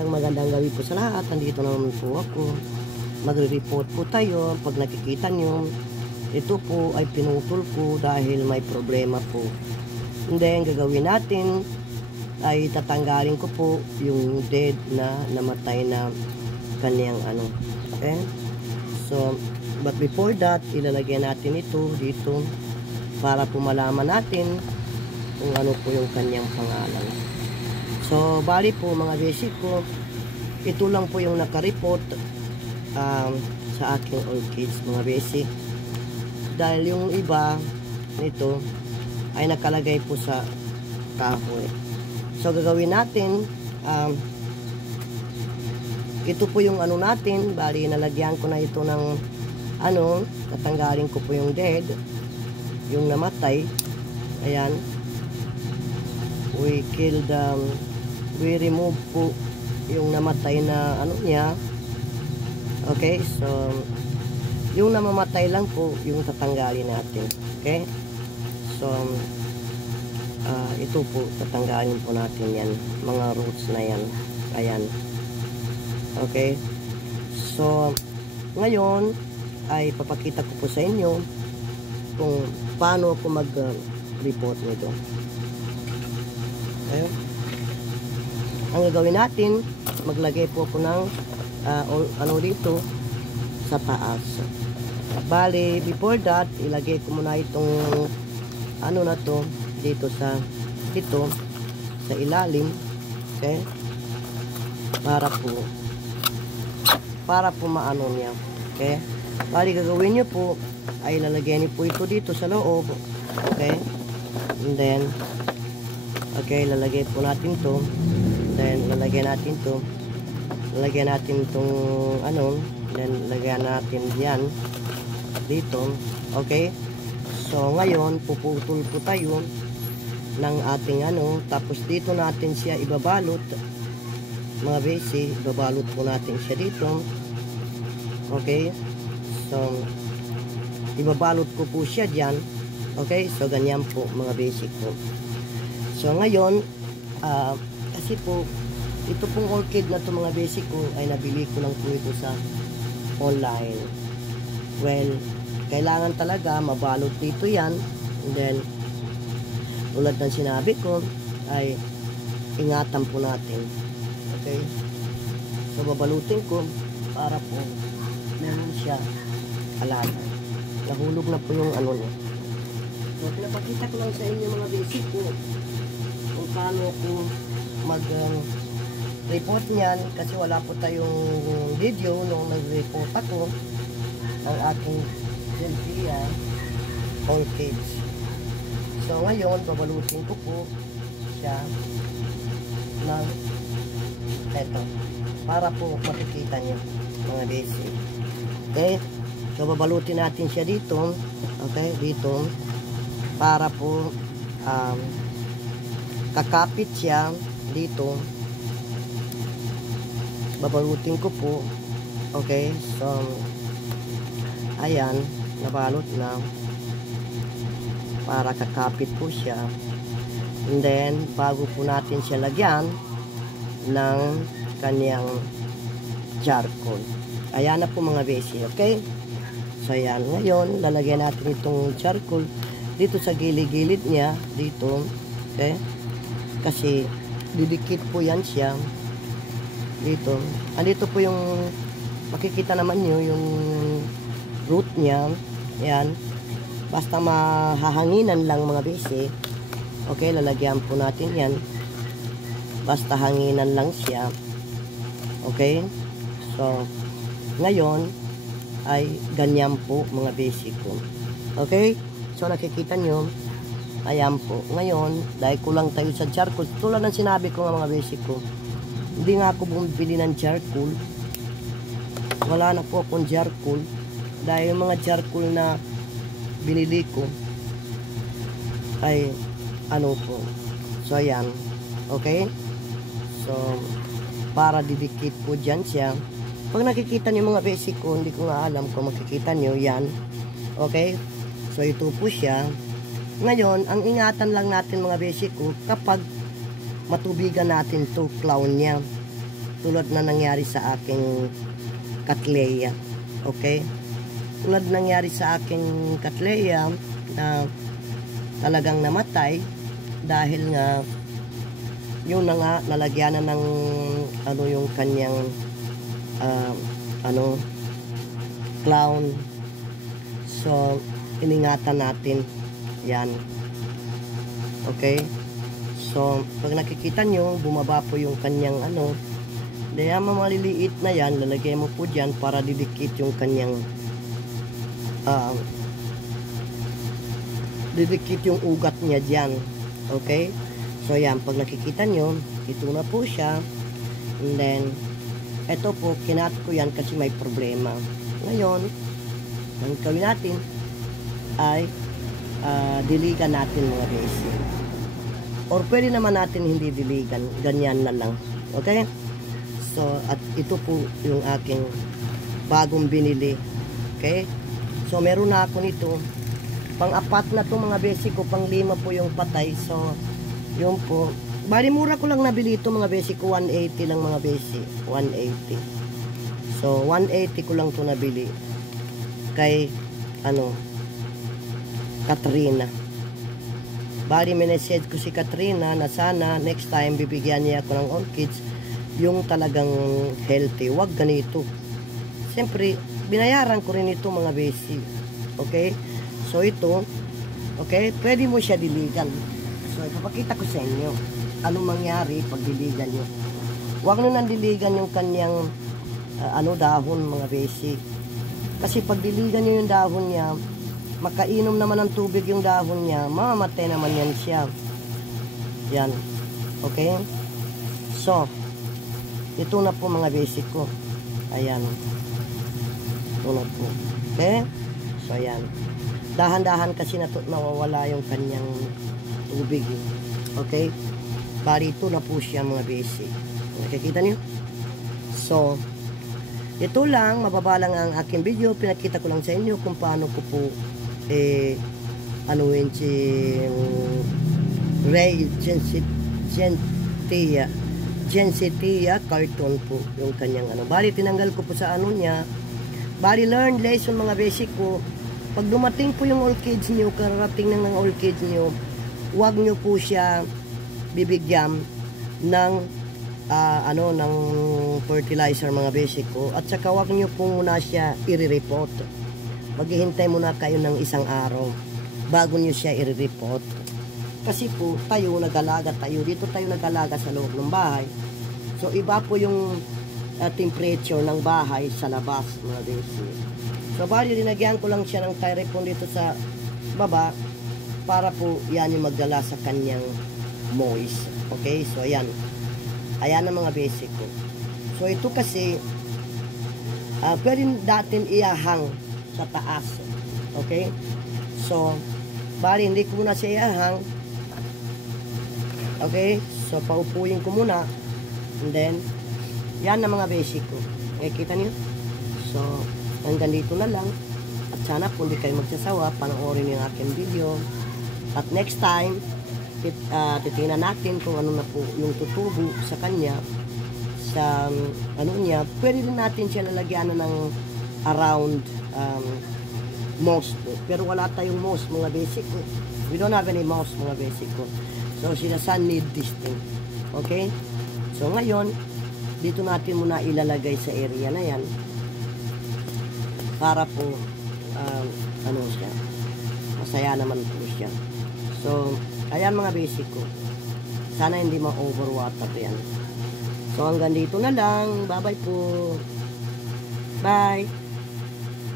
Magandang gabi po sa lahat. Nandito naman po ako. Magre-report po tayo. Pag nakikita nyo, ito po ay pinutol ko dahil may problema po. And then, gagawin natin ay tatanggalin ko po yung dead na namatay na kanyang ano. Okay? So, but before that, ilalagyan natin ito dito para po malaman natin kung ano po yung kanyang pangalan. So, bali po mga basic ko, ito lang po yung nakareport sa aking orchids mga basic. Dahil yung iba nito ay nakalagay po sa kahoy. So, gagawin natin, ito po yung ano natin, bali nalagyan ko na ito ng ano, tatanggalin ko po yung dead, yung namatay. Ayan. We killed we remove po yung namatay na ano niya. Okay, so yung namamatay lang po yung tatanggalin natin. Okay, so ito po tatanggalin po natin yan, mga roots na yan. Ayan. Okay, so ngayon ay papakita ko po sa inyo kung paano ako mag report nito. Ayun. Ang gagawin natin, maglagay po ako ng ano dito sa taas. Bali, before that, ilagay ko muna itong ano na to dito sa ilalim. Okay? Para po maano niya. Okay? Bali, gagawin niyo po ay lalagyan niyo po ito dito sa loob. Okay? And then okay, lalagay po natin to. Then, lalagyan natin to. Lalagyan natin itong ano. Then, lagyan natin yan. Dito. Okay. So, ngayon, puputol po tayo ng ating ano. Tapos, dito natin siya ibabalot. Mga basic, ibabalot po natin siya dito. Okay. So, ibabalot ko po siya dyan. Okay. So, ganyan po, mga basic po. So, ngayon, kasi po, ito pong orchid na ito mga basic ko, ay nabili ko lang po ito sa online. Well, kailangan talaga mabalot dito yan. And then, tulad ng sinabi ko, ay ingatan po natin. Okay? So, babalutin ko para po meron siya alaga. Nahulog na po yung ano niya. So, pinapakita ko lang sa inyo mga basic ko kung paano ko mag-report niyan kasi wala po tayong video nung nag-report ako ng aking Delphia orchids. So ngayon, babalutin ko po siya ng eto para po makikita niyo mga basic. Okay? So babalutin natin siya dito. Okay? Dito para po kakapit siya dito. Babalutin ko po. Okay, so ayan, nabalot na para kakapit po siya. And then bago po natin siya lagyan ng kanyang charcoal. Ayan na po mga basic. Okay, so ayan, ngayon lalagyan natin itong charcoal dito sa gilid-gilid niya dito. Okay, kasi didikit po yan siya dito. Andito po yung makikita naman nyo yung root niya. Yan. Basta mahahanginan lang mga basic. Okay, lalagyan po natin yan. Basta hanginan lang siya. Okay. So, ngayon ay ganyan po mga basic ko. Okay. So, nakikita nyo. Ayan po. Ngayon, dahil kulang tayo sa charcoal, tulad ng sinabi ko nga mga basic ko, hindi nga ako bumibili ng charcoal. Wala na po akong charcoal. Dahil yung mga charcoal na binili ko ay ano po. So, ayan. Okay? So, para didikit po dyan siya. Pag nakikita niyo mga basic ko, hindi ko nga alam kung makikita niyo yan. Okay? So, ito po siya. Ngayon, ang ingatan lang natin mga basic ko, kapag matubigan natin to clown niya. tulad na nangyari sa aking Cattleya. Okay? Tulad nangyari sa aking Cattleya na talagang namatay dahil nga yun na nga nalagyanan ng ano yung kanyang clown. So iningatan natin yan. Okay, so pag nakikita nyo bumaba po yung kanyang dahil maliliit na yan, lalagay mo po dyan para didikit yung kanyang didikit yung ugat niya dyan. Okay, so yan, pag nakikita nyo ito na po siya. And then eto po, kinat ko yan kasi may problema. Ngayon ang gawin natin ay diligan natin mga basic, or pwede naman natin hindi diligan, ganyan na lang. Okay, so at ito po yung aking bagong binili. Okay, so meron na ako nito, pang-apat na to mga basic ko, pang-lima po yung patay. So yun po, bali mura ko lang nabili ito mga basic ko, 180 lang mga basic, 180. So 180 ko lang to nabili kay Katrina. Bali minessage ko si Katrina na sana next time bibigyan niya ako ng orchids yung talagang healthy, wag ganito. Siyempre binayaran ko rin ito mga basic. Okay, so ito, okay, pwede mo siya diligan. So ipapakita ko sa inyo anong mangyari pag diligan nyo. Wag nyo nang diligan yung kanyang dahon mga basic, kasi pag diligan nyo yung dahon niya, makainom naman ng tubig yung dahon niya, mamamatay naman yan siya. Yan. Okay? So, ito na po mga basic ko. Ayan. Ito na po. Okay? So, ayan. Dahan-dahan kasi nawawala yung kanyang tubig. Okay? Bali, ito na po siya mga basic. Nakikita niyo? So, ito lang, mababa lang ang aking video. Pinakita ko lang sa inyo kung paano ko po anuin si Ray Gensetia carton po yung kanyang bali tinanggal ko po sa niya. Bali learn lesson mga basic ko, pag dumating po yung orchids nyo, kararating ng orchids nyo, huwag nyo po siya bibigyan ng ng fertilizer mga basic ko, at saka huwag nyo po muna siya i-repot. Maghihintay muna kayo ng isang araw bago nyo siya i-repot. Kasi po tayo nag-alaga dito tayo nag-alaga sa loob ng bahay. So iba po yung temperature ng bahay sa labas mga basic. So bali linagyan ko lang siya ng styrofoam dito sa baba para po yan yung magdala sa kanyang moist. Okay, so ayan. Ayan ang mga basic ko. So ito kasi pwede natin iahang sa taas. Okay, so bali hindi ko muna siya iahang. Okay, so paupuin ko muna, and then yan ang mga basic ko. Nakikita niyo? So hanggang dito na lang, at sana po hindi kayo magsasawa panoorin yung aking video. At next time titingnan natin kung ano na po yung tutubo sa kanya, sa niya. Pwede din natin siya lalagyan ng around moss po, pero wala tayong moss mga basic ko. We don't have any moss mga basic ko, so sila sun need this thing. Okay, so ngayon dito natin muna ilalagay sa area na yan para po siya masaya naman po siya. So ayan mga basic ko, sana hindi ma-overwater yan. So hanggang dito na lang, bye bye po, bye.